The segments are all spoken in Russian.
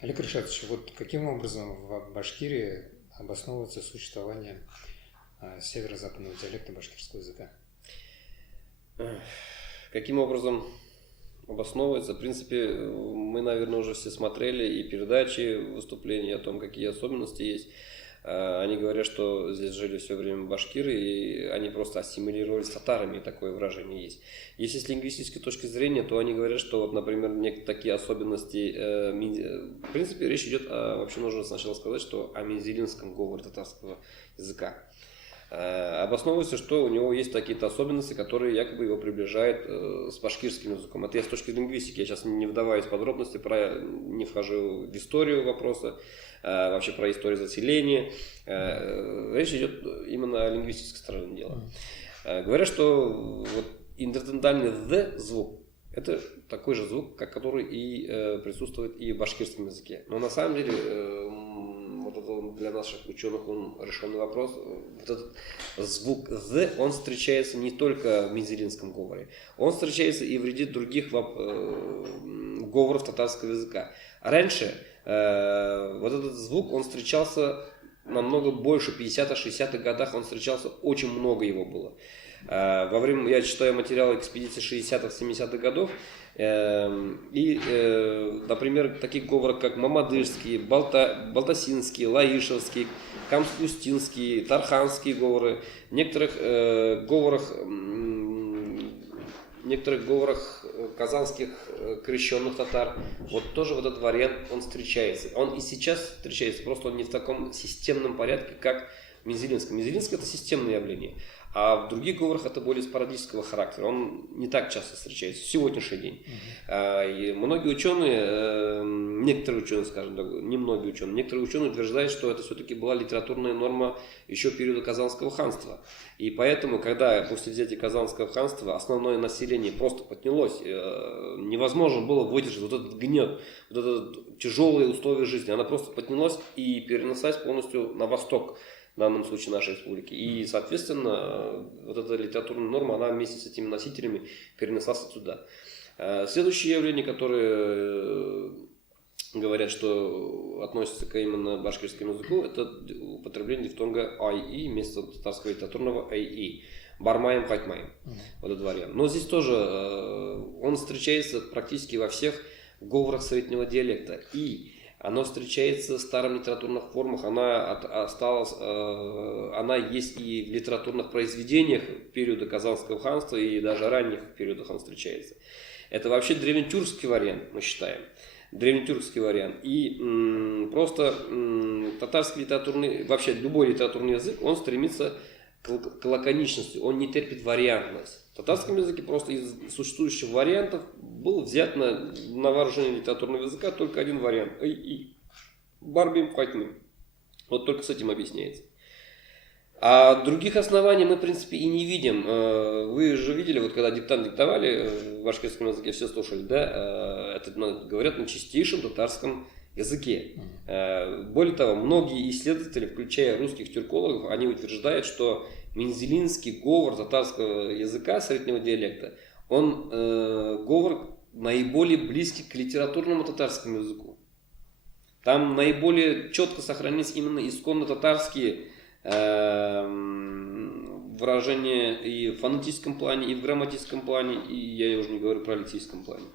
Олег Ришатович, вот каким образом в Башкирии обосновывается существование северо-западного диалекта башкирского языка? Каким образом обосновывается? В принципе, мы, наверное, уже все смотрели и передачи, выступления о том, какие особенности есть. Они говорят, что здесь жили все время башкиры, и они просто ассимилировались с татарами, такое выражение есть. Если с лингвистической точки зрения, то они говорят, что, вот, например, некие такие особенности, в принципе, речь идет вообще нужно сначала сказать, что о мензелинском говоре татарского языка. Обосновывается, что у него есть какие-то особенности, которые якобы его приближают с башкирским языком. Это я с точки лингвистики, я сейчас не вдаваюсь в подробности, не вхожу в историю вопроса, вообще про историю заселения. Речь идет именно о лингвистической стороне дела. Говорят, что вот интердентальный «д» звук — это такой же звук, который и присутствует и в башкирском языке. Но на самом деле вот это для наших ученых он решенный вопрос. Вот этот звук «з», он встречается не только в мензелинском говоре, он встречается и в ряде других говоров татарского языка. Раньше вот этот звук, он встречался намного больше, в 50-60-х годах он встречался, очень много его было. Во время, я читаю материалы экспедиции 60-х, 70-х годов, например, таких говоров, как мамадышский, балтасинский, лаишевский, камскустинский, тарханские говоры, в некоторых говорах казанских крещенных татар, вот тоже вот этот вариант, он встречается. Он и сейчас встречается, просто он не в таком системном порядке, как в мензелинском. Мензелинское — это системное явление. А в других говорах это более спорадического характера. Он не так часто встречается в сегодняшний день. И многие ученые, некоторые ученые, скажем так, не многие ученые, некоторые ученые утверждают, что это все-таки была литературная норма еще периода Казанского ханства. И поэтому, когда после взятия Казанского ханства основное население просто поднялось, невозможно было выдержать вот этот гнет, вот это тяжелые условия жизни. Она просто поднялась и перенеслась полностью на восток, в данном случае нашей республики. И, соответственно, вот эта литературная норма, она вместе с этими носителями перенеслась туда. Следующее явление, которое говорят, что относится к именно башкирскому языку, это употребление дифтонга «ай» вместо татарского литературного «ай». Бармаем, хатьмаем. Вот этот вариант. Но здесь тоже он встречается практически во всех говорах среднего диалекта. И оно встречается в старых литературных формах, она есть и в литературных произведениях периода Казанского ханства, и даже ранних периодах он встречается. Это вообще древнетюркский вариант, мы считаем. Древнетюркский вариант. И просто татарский литературный, вообще любой литературный язык, он стремится к лаконичности, он не терпит вариантность. В татарском языке просто из существующих вариантов был взят на вооружение литературного языка только один вариант. И барбим хатьмым. Вот только с этим объясняется. А других оснований мы, в принципе, и не видим. Вы же видели, вот когда диктант диктовали в башкирском языке, все слушали, да, это говорят на чистейшем татарском языке. Более того, многие исследователи, включая русских тюркологов, они утверждают, что мензелинский говор татарского языка среднего диалекта, он говор наиболее близкий к литературному татарскому языку. Там наиболее четко сохранились именно исконно татарские выражения и в фонетическом плане, и в грамматическом плане, и я уже не говорю про лексическом плане.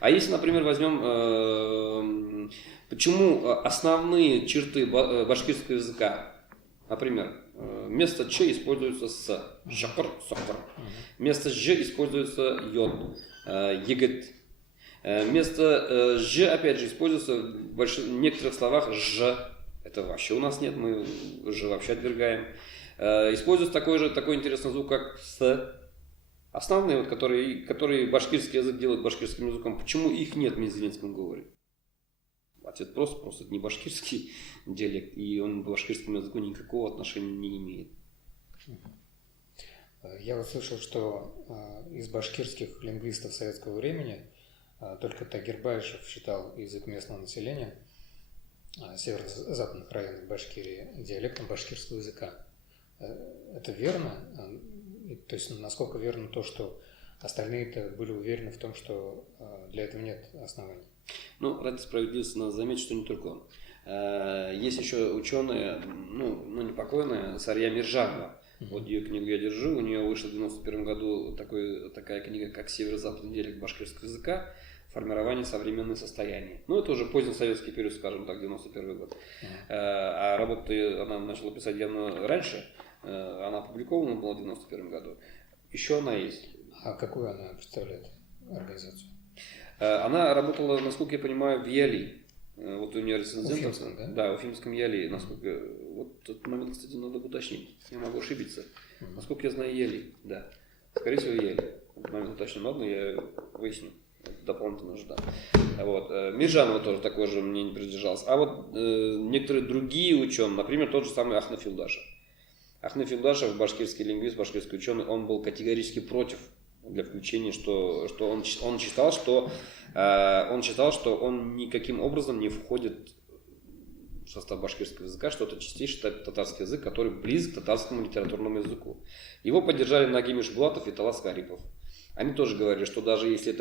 А если, например, возьмем, почему основные черты башкирского языка, например, вместо «ч» используется «с», «шакр», «сокр», вместо «ж» используется «йод», «егет», вместо «ж» опять же используется в некоторых словах «ж», это вообще у нас нет, мы «ж» вообще отвергаем, используется такой интересный звук, как «с». Основные, вот, которые башкирский язык делает башкирским языком, почему их нет в мензелинском говоре? Ответ просто это не башкирский диалект, и он к башкирскому языку никакого отношения не имеет. Я вот слышал, что из башкирских лингвистов советского времени только Тагирбаишев считал язык местного населения северо-западных районов Башкирии диалектом башкирского языка. Это верно? То есть насколько верно то, что остальные-то были уверены в том, что для этого нет оснований? Ну, ради справедливости надо заметить, что не только он. Есть еще ученые, ну не покойная, Сария Миржанова. Вот ее книгу я держу, у нее вышла в 91 году такая книга, как «Северо-западный диалект башкирского языка. Формирование современных состояний». Ну, это уже поздний советский период, скажем так, 91 год. А работу она начала писать явно раньше, она опубликована была в 91 году. Еще она есть. А какую она представляет организацию? Она работала, насколько я понимаю, в ЯЛИ. Вот у нее рецензентов. Уфимском, да? Да, Уфимском ЯЛИ. Насколько... Вот этот момент, кстати, надо уточнить. Я могу ошибиться. Насколько я знаю, ЯЛИ, да. Скорее всего, ЯЛИ. Этот момент уточню, ладно, я выясню. Дополнительно нужда. Вот. Миржанова тоже такое же мнение придержалась. А вот некоторые другие ученые, например, тот же самый Ахнеф Юлдашев. Ахнеф Юлдашев, башкирский лингвист, башкирский ученый, он был категорически против для включения, что он считал, что он никаким образом не входит в состав башкирского языка, что это чистейший татарский язык, который близок к татарскому литературному языку. Его поддержали Наги Мишбулатов и Талас Карипов. Они тоже говорили, что даже если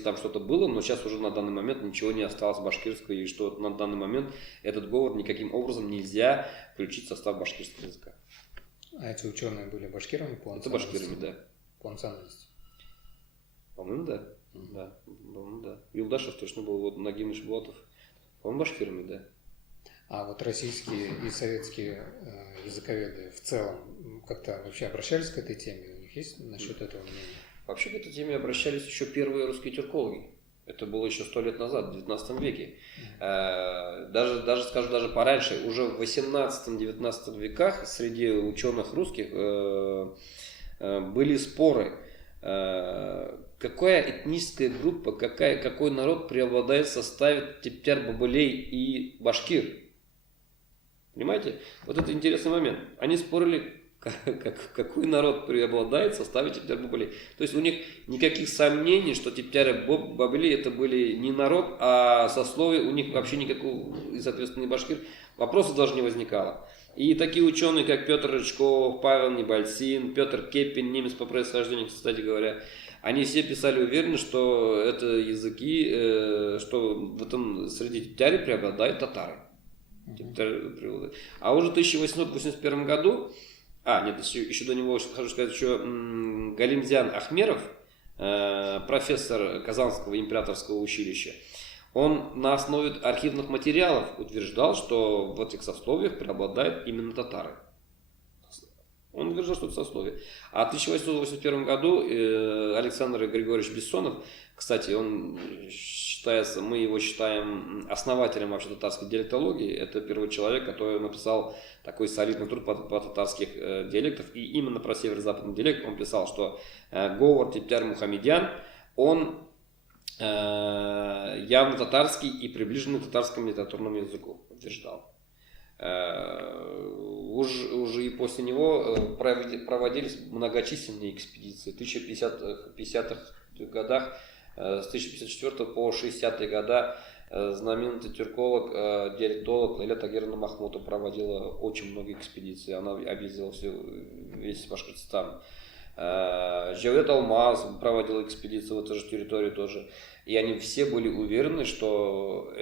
там что-то было, но сейчас уже на данный момент ничего не осталось башкирского, и что на данный момент этот говор никаким образом нельзя включить в состав башкирского языка. А эти ученые были башкирами по Это национальности? башкирами, да. По национальности? По-моему, да. Да. По-моему, да. Юлдашев точно был, вот Нагим Ишбулатов. По-моему, башкирами, да. А вот российские и советские языковеды в целом как-то вообще обращались к этой теме? У них есть насчет этого мнения? Вообще к этой теме обращались еще первые русские тюркологи. Это было еще 100 лет назад, в 19 веке. Даже пораньше, уже в 18-19 веках среди ученых русских были споры. Какая этническая группа, какой народ преобладает в составе типтяр-бабылей и башкир? Понимаете? Вот это интересный момент. Они спорили, какой народ преобладает в составе типтяр-бабылей. То есть у них никаких сомнений, что типтяр-бабылей это были не народ, а сословие, у них вообще никакого, и соответственно, не башкир. Вопросов даже не возникало. И такие ученые, как Петр Рычков, Павел Небольсин, Петр Кеппин, немец по происхождению, кстати говоря, они все писали уверенно, что это языки, что в этом среди типтяри преобладают татары. А уже в 1881 году, еще до него хочу сказать, еще Галимзян Ахмеров, профессор Казанского императорского училища, он на основе архивных материалов утверждал, что в этих сословиях преобладают именно татары. Он утверждал, что это сословие. А в 1881 году Александр Григорьевич Бессонов, кстати, мы его считаем основателем вообще татарской диалектологии. Это первый человек, который написал такой солидный труд по татарских диалектов. И именно про северо-западный диалект он писал, что говор типтяр-мухаммедян, он явно татарский и приближенный к татарскому литературному языку, утверждал. Уже и после него проводились многочисленные экспедиции. В 1050-х годах, с 1054 по 60-е годы, знаменитый тюрколог, диалектолог Лейля Тагировна Махмутова проводила очень много экспедиций. Она объездила весь Башкортостан. Жавет Алмаз проводил экспедицию в эту же территорию тоже. И они все были уверены, что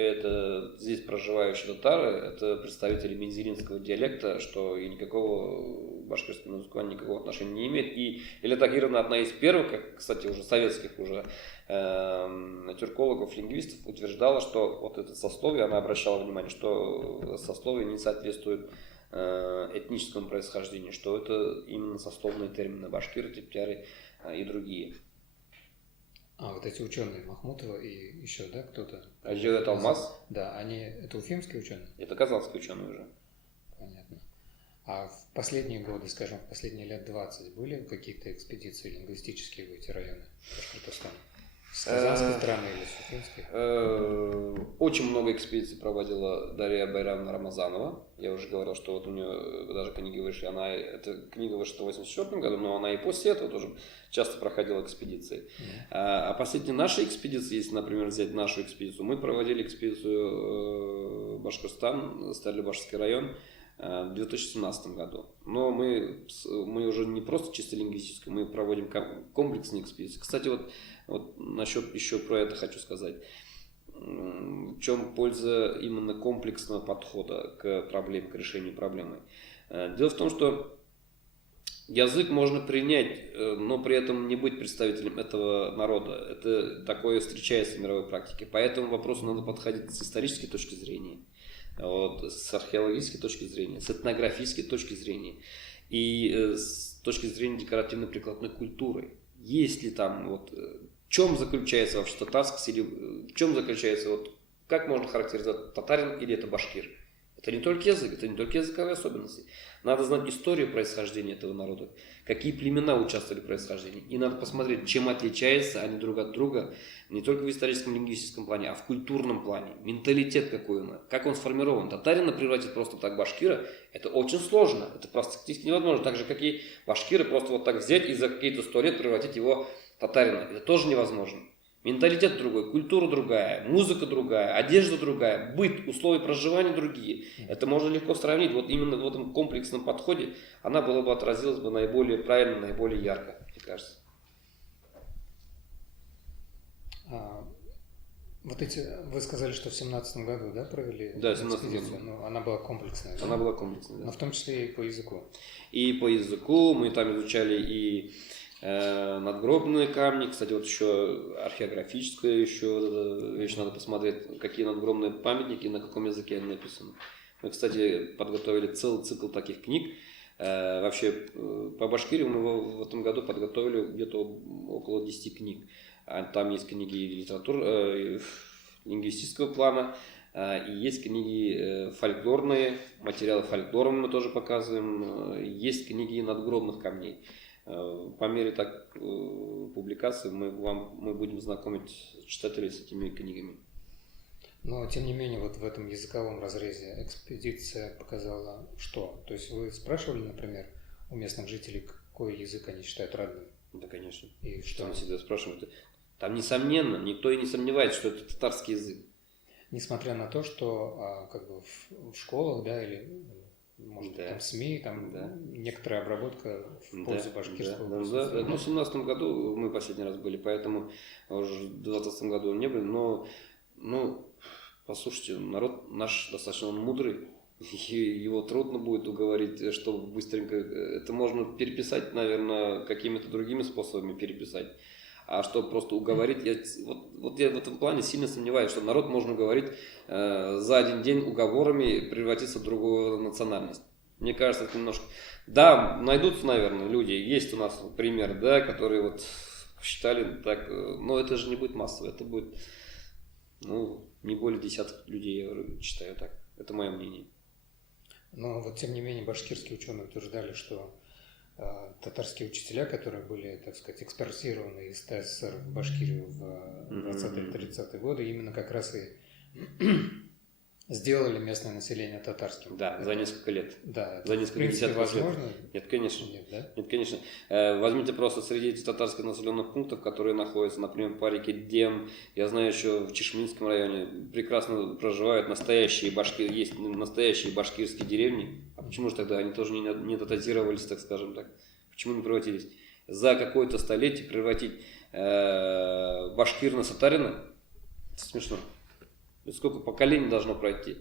здесь проживающие татары, это представители мензелинского диалекта, что и никакого башкирского языка никакого отношения не имеет. И Лейля Тагировна одна из первых, кстати, уже советских уже тюркологов, лингвистов, утверждала, что вот это сословие, она обращала внимание, что сословие не соответствует этническому происхождению, что это именно сословные термины башкиры, типтяры и другие. А вот эти ученые Махмутова и еще, да, кто-то? Жавет Алмаз? Да, это уфимские ученые? Это казанские ученые уже. Понятно. А в последние годы, скажем, в последние лет 20 были какие-то экспедиции лингвистические в эти районы Башкортостана? С казанской стороны или с уфимской? Очень много экспедиций проводила Дарья Байрамовна Рамазанова. Я уже говорил, что вот у нее даже книги вышли. Эта книга вышла в 1984 году, но она и после этого тоже часто проходила экспедиции. А последние наши экспедиции, если, например, взять нашу экспедицию, мы проводили экспедицию Башкортостан, Старлебашский район, в 2017 году. Но мы уже не просто чисто лингвистическую, мы проводим комплексные экспедиции. Кстати, вот насчет еще про это хочу сказать. В чем польза именно комплексного подхода к проблеме, к решению проблемы? Дело в том, что язык можно принять, но при этом не быть представителем этого народа. Это такое встречается в мировой практике. Поэтому вопросу надо подходить с исторической точки зрения, вот, с археологической точки зрения, с этнографической точки зрения и с точки зрения декоративно-прикладной культуры. Есть ли там, вот, в чем заключается вообще татарскость, или в чем заключается, вот, как можно характеризовать татарин или это башкир? Это не только язык, это не только языковые особенности. Надо знать историю происхождения этого народа, какие племена участвовали в происхождении. И надо посмотреть, чем отличаются они друг от друга, не только в историческом лингвистическом плане, а в культурном плане. Менталитет какой он, как он сформирован. Татарина превратить просто так башкира, это очень сложно. Это практически невозможно. Так же, как и башкиры просто вот так взять и за какие-то 100 лет превратить его в татарина. Это тоже невозможно. Менталитет другой, культура другая, музыка другая, одежда другая, быт, условия проживания другие. Это можно легко сравнить. Вот именно в этом комплексном подходе она была бы отразилась бы наиболее правильно, наиболее ярко, мне кажется. Вот эти, вы сказали, что в 2017 году, да, провели? Да, в 2017 году. Ну, она была комплексная. Она была комплексная, да. Но в том числе и по языку. И по языку мы там изучали и надгробные камни, кстати, вот еще археографическая еще вещь, надо посмотреть, какие надгробные памятники, на каком языке они написаны. Мы, кстати, подготовили целый цикл таких книг. Вообще, по Башкирии мы в этом году подготовили где-то около 10 книг. Там есть книги лингвистического плана, и есть книги фольклорные, материалы фольклора мы тоже показываем, есть книги надгробных камней. По мере публикации мы будем знакомить читателей с этими книгами. Но, тем не менее, вот в этом языковом разрезе экспедиция показала что? То есть вы спрашивали, например, у местных жителей, какой язык они считают родным? Да, конечно. И что? Они всегда спрашивают. Там, несомненно, никто и не сомневается, что это татарский язык. Несмотря на то, что как бы в школах, да, или... Может, там СМИ, там некоторая обработка в пользу башкирского. Ну, в 2017 году мы последний раз были, поэтому уже в 2020 году не были. Но, послушайте, народ наш достаточно мудрый, и его трудно будет уговорить, чтобы быстренько... Это можно переписать, наверное, какими-то другими способами переписать. А чтобы просто уговорить, я в этом плане сильно сомневаюсь, что народ можно уговорить за один день уговорами превратиться в другую национальность. Мне кажется, это немножко... Да, найдутся, наверное, люди, есть у нас примеры, да, которые вот считали так, но это же не будет массово, это будет, не более десятков людей, я считаю так. Это мое мнение. Но вот тем не менее башкирские ученые утверждали, что татарские учителя, которые были, так сказать, экспортированы из ТССР в Башкирию в 20-30-е годы, именно как раз и сделали местное население татарским. Да, за несколько лет. Да, за несколько десятков лет. Возможно? Нет, конечно. Нет, да? Нет, конечно. Возьмите просто среди этих татарских населенных пунктов, которые находятся, например, по реке Дем. Я знаю, еще в Чешминском районе прекрасно проживают настоящие башкиры, есть настоящие башкирские деревни. А почему же тогда они тоже не татаризировались, так скажем так? Почему не превратились? За какое-то столетие превратить башкир на татарина? Это смешно. Сколько поколений должно пройти?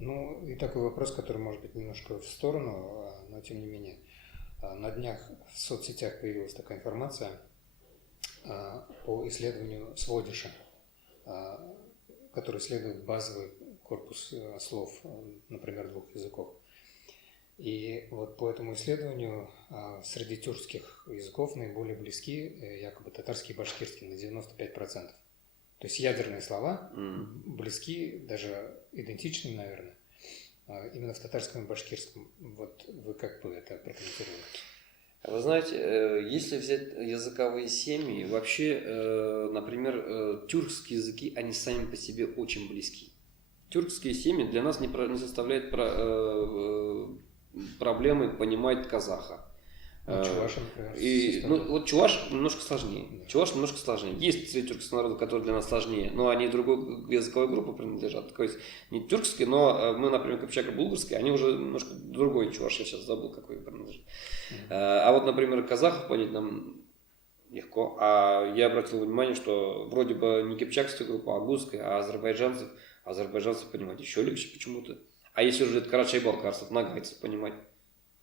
Ну, и такой вопрос, который может быть немножко в сторону, но тем не менее. На днях в соцсетях появилась такая информация по исследованию Сводиша, который исследует базовый корпус слов, например, 2 языков. И вот по этому исследованию среди тюркских языков наиболее близки якобы татарский и башкирский на 95%. То есть ядерные слова близки, даже идентичны, наверное, именно в татарском и башкирском. Вот вы как бы это прокомментировали? Вы знаете, если взять языковые семьи, вообще, например, тюркские языки, они сами по себе очень близки. Тюркские семьи для нас не составляют проблемы понимать казаха. Чуваши, например. Вот чуваш немножко сложнее. Да. Чуваш немножко сложнее. Есть среди тюркских народов, которые для нас сложнее, но они другой языковой группе принадлежат. То есть не тюркские, но мы, например, кыпчако-булгарские, они уже немножко другой чуваш, я сейчас забыл, какой принадлежит. А вот, например, казахов понять нам легко. А я обратил внимание, что вроде бы не кипчакская группа, а гузская, а азербайджанцев понимать еще легче почему-то. А если уже это карачай-балкарцев, нагайцев понимать.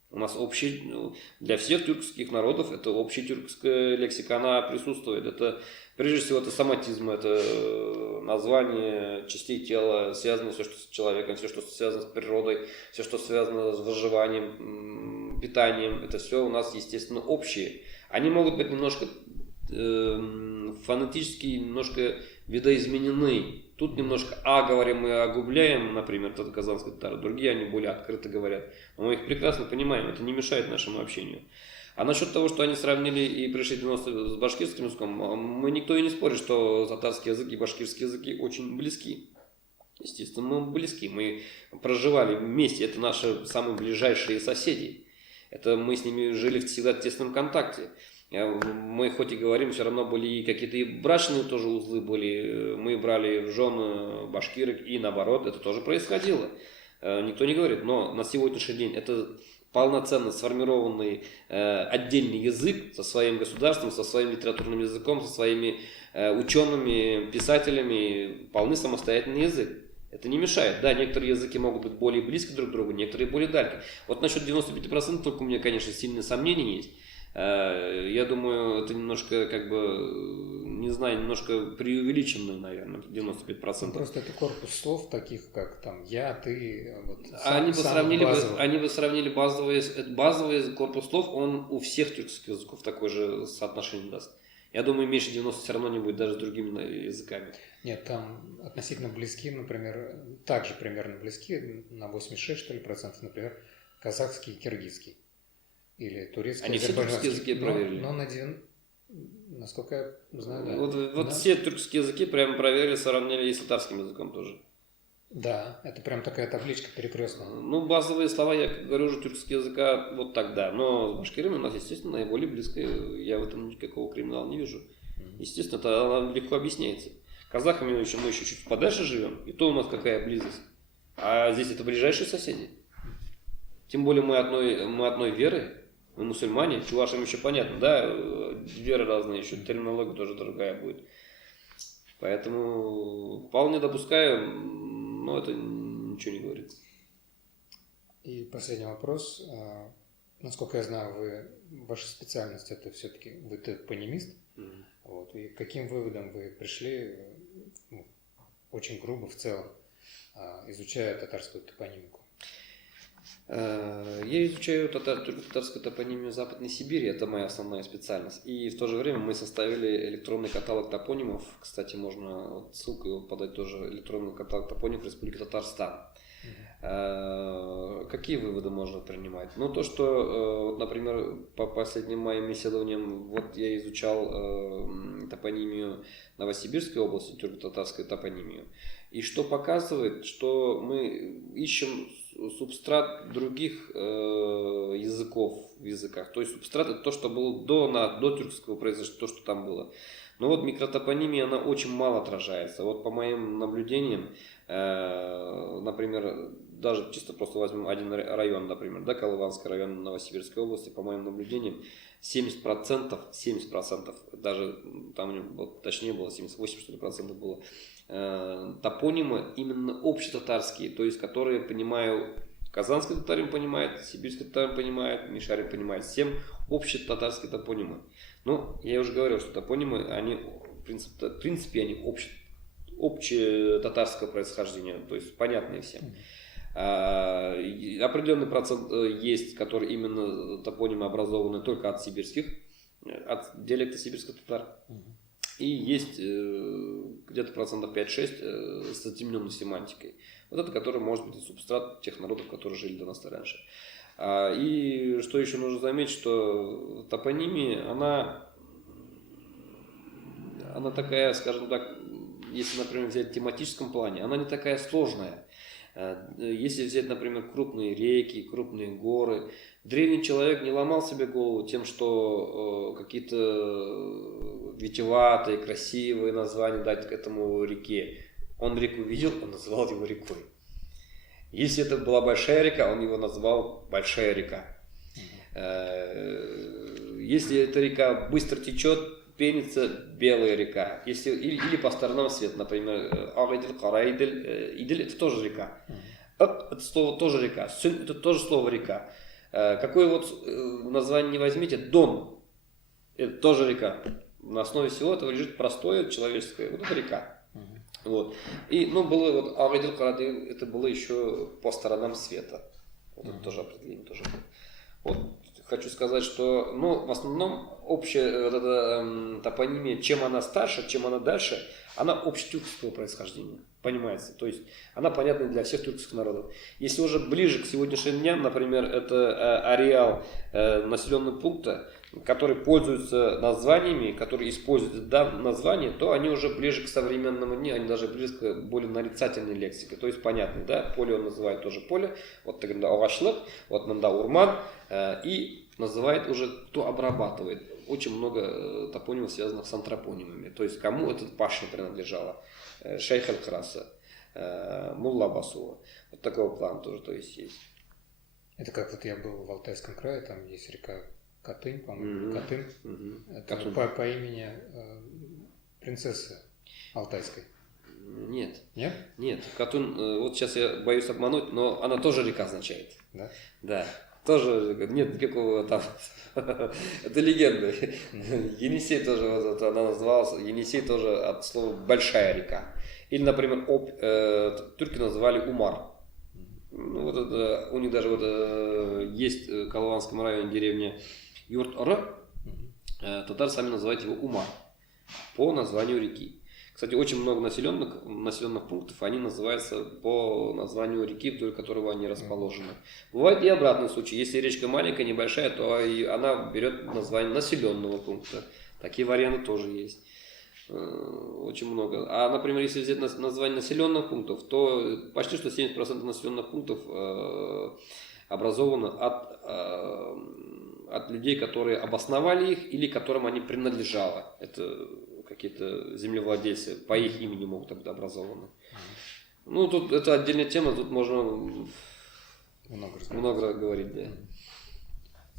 У нас общий, для всех тюркских народов это общая тюркская лексика, она присутствует. Это, прежде всего, это соматизм, это название частей тела, связано все, что с человеком, все, что связано с природой, все, что связано с выживанием, питанием. Это все у нас, естественно, общие. Они могут быть немножко фонетически, немножко видоизменены. Тут немножко говорим мы огубляем, например, казанские татары, другие они более открыто говорят. Но мы их прекрасно понимаем, это не мешает нашему общению. А насчет того, что они сравнили и пришли 90 с башкирским языком, мы никто и не спорит, что татарский язык и башкирский языки очень близки. Естественно, мы близки, мы проживали вместе, это наши самые ближайшие соседи. Это мы с ними жили всегда в тесном контакте. Мы хоть и говорим, все равно были и какие-то и брачные тоже узлы были. Мы брали в жены башкирок и наоборот, это тоже происходило. Никто не говорит, но на сегодняшний день это полноценно сформированный отдельный язык со своим государством, со своим литературным языком, со своими учеными, писателями, вполне самостоятельный язык. Это не мешает. Да, некоторые языки могут быть более близки друг к другу, некоторые более далеки. Вот насчет 95% только у меня, конечно, сильные сомнения есть. Я думаю, это немножко, не знаю, немножко преувеличенно, наверное, 95%. Просто это корпус слов, таких как там я, ты. Вот, они бы сравнили базовый корпус слов, он у всех тюркских языков такое же соотношение даст. Я думаю, меньше 90 все равно не будет даже с другими языками. Нет, там относительно близки, например, также примерно близки, на 86, что ли, процентов, например, казахский и киргизский. Или турецкий, они все тюркские языки проверили. Но насколько я знаю, да. Вот все тюркские языки прямо проверили, сравнили и с татарским языком тоже. Да, это прям такая табличка перекрестная. Ну, базовые слова, я говорю уже, тюркского языка вот тогда. Но с башкирами у нас, естественно, наиболее близкое. Я в этом никакого криминала не вижу. Естественно, это легко объясняется. Казахами мы еще чуть подальше живем, и то у нас какая близость. А здесь это ближайшие соседи. Тем более мы одной веры. Мы мусульмане, чувашам еще понятно, да, веры разные, еще терминология тоже другая будет. Поэтому вполне допускаю, но это ничего не говорит. И последний вопрос. Насколько я знаю, ваша специальность это все-таки вы топонимист. Вот. И к каким выводам вы пришли, очень грубо в целом, изучая татарскую топонимику? Я изучаю татарскую топонимию Западной Сибири, это моя основная специальность. И в то же время мы составили электронный каталог топонимов. Кстати, можно ссылку подать тоже, электронный каталог топонимов Республики Татарстан. Какие выводы можно принимать? Ну, то, что, например, по последним моим исследованиям, вот я изучал топонимию Новосибирской области, тюрко-татарскую топонимию. И что показывает, что мы ищем субстрат других языков в языках. То есть субстрат это то, что было до тюркского произошло, то, что там было. Но вот микротопонимия, она очень мало отражается. Вот по моим наблюдениям, например, даже чисто просто возьмем один район, например, да, Колыванский район Новосибирской области, по моим наблюдениям, 70%, даже там точнее было 78 что ли, процентов было, топонимы именно общетатарские, то есть которые, понимаю, казанский татарин понимает, сибирский татарин понимает, мишарин понимает, 7 общетатарские топонимы. Ну, я уже говорил, что топонимы, они в принципе они общетатарского происхождения, то есть понятные всем. Определенный процент есть, который именно топонимы образованы только от диалекта сибирских татар. И есть где-то процентов 5-6 с затемненной семантикой. Вот это, который может быть субстрат тех народов, которые жили до нас раньше. И что еще нужно заметить, что топонимия, она такая, скажем так, если, например, взять в тематическом плане, она не такая сложная. Если взять, например, крупные реки, крупные горы, древний человек не ломал себе голову тем, что какие-то витиеватые, красивые названия дать к этому реке. Он реку видел, он называл его рекой. Если это была большая река, он его назвал большая река. Если эта река быстро течет, пенится белая река. Или по сторонам света, например, Агайдиль, Карайдиль, Идель, это тоже река. Это слово тоже река. Сюн, это тоже слово река. Какое вот название не возьмите, Дон, это тоже река. На основе всего этого лежит простое человеческое, вот это река. Вот. И, было вот Агайдиль, Карайдиль, это было еще по сторонам света. Вот это тоже определение тоже было. Вот. Хочу сказать, что, в основном общая вот эта топонимия, чем она старше, чем она дальше, она общетюркского происхождения, понимается. То есть она понятна для всех тюркских народов. Если уже ближе к сегодняшним дням, например, это ареал населенного пункта, который пользуются названиями, которые используют названия, то они уже ближе к современному дню, они даже ближе к более нарицательной лексике. То есть понятно, да, поле он называет тоже поле, вот тогда Огашлык, вот Нанда Урман, и называет уже, кто обрабатывает. Очень много топонимов, связанных с антропонимами. То есть кому эта пашня принадлежала. Шейх Аль-Краса, Мулла Басула. Вот такого плана тоже то есть. Это как вот я был в Алтайском крае, там есть река Катынь, по-моему, Катын. Это по имени принцессы Алтайской. Нет. Нет? Нет. Катун, вот сейчас я боюсь обмануть, но она тоже река означает. Да? Да. Тоже нет никакого там. Это легенда. Енисей тоже, вот, она называлась, Енисей тоже от слова большая река. Или, например, турки называли Умар. Вот это, у них даже есть в Калаванском районе деревня Юрт-Ор. Татары сами называют его Умар по названию реки. Кстати, очень много населенных пунктов, они называются по названию реки, вдоль которого они расположены. Бывает и обратный случай. Если речка маленькая, небольшая, то она берет название населенного пункта. Такие варианты тоже есть. Очень много. А, например, если взять название населенных пунктов, то почти что 70% населенных пунктов образованы от людей, которые обосновали их или которым они принадлежали. Это какие-то землевладельцы по их имени могут быть образованы. Тут это отдельная тема, тут можно много говорить. Да.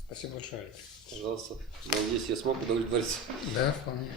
Спасибо большое. Пожалуйста. Надеюсь, я смог удовлетворить. Да, вполне.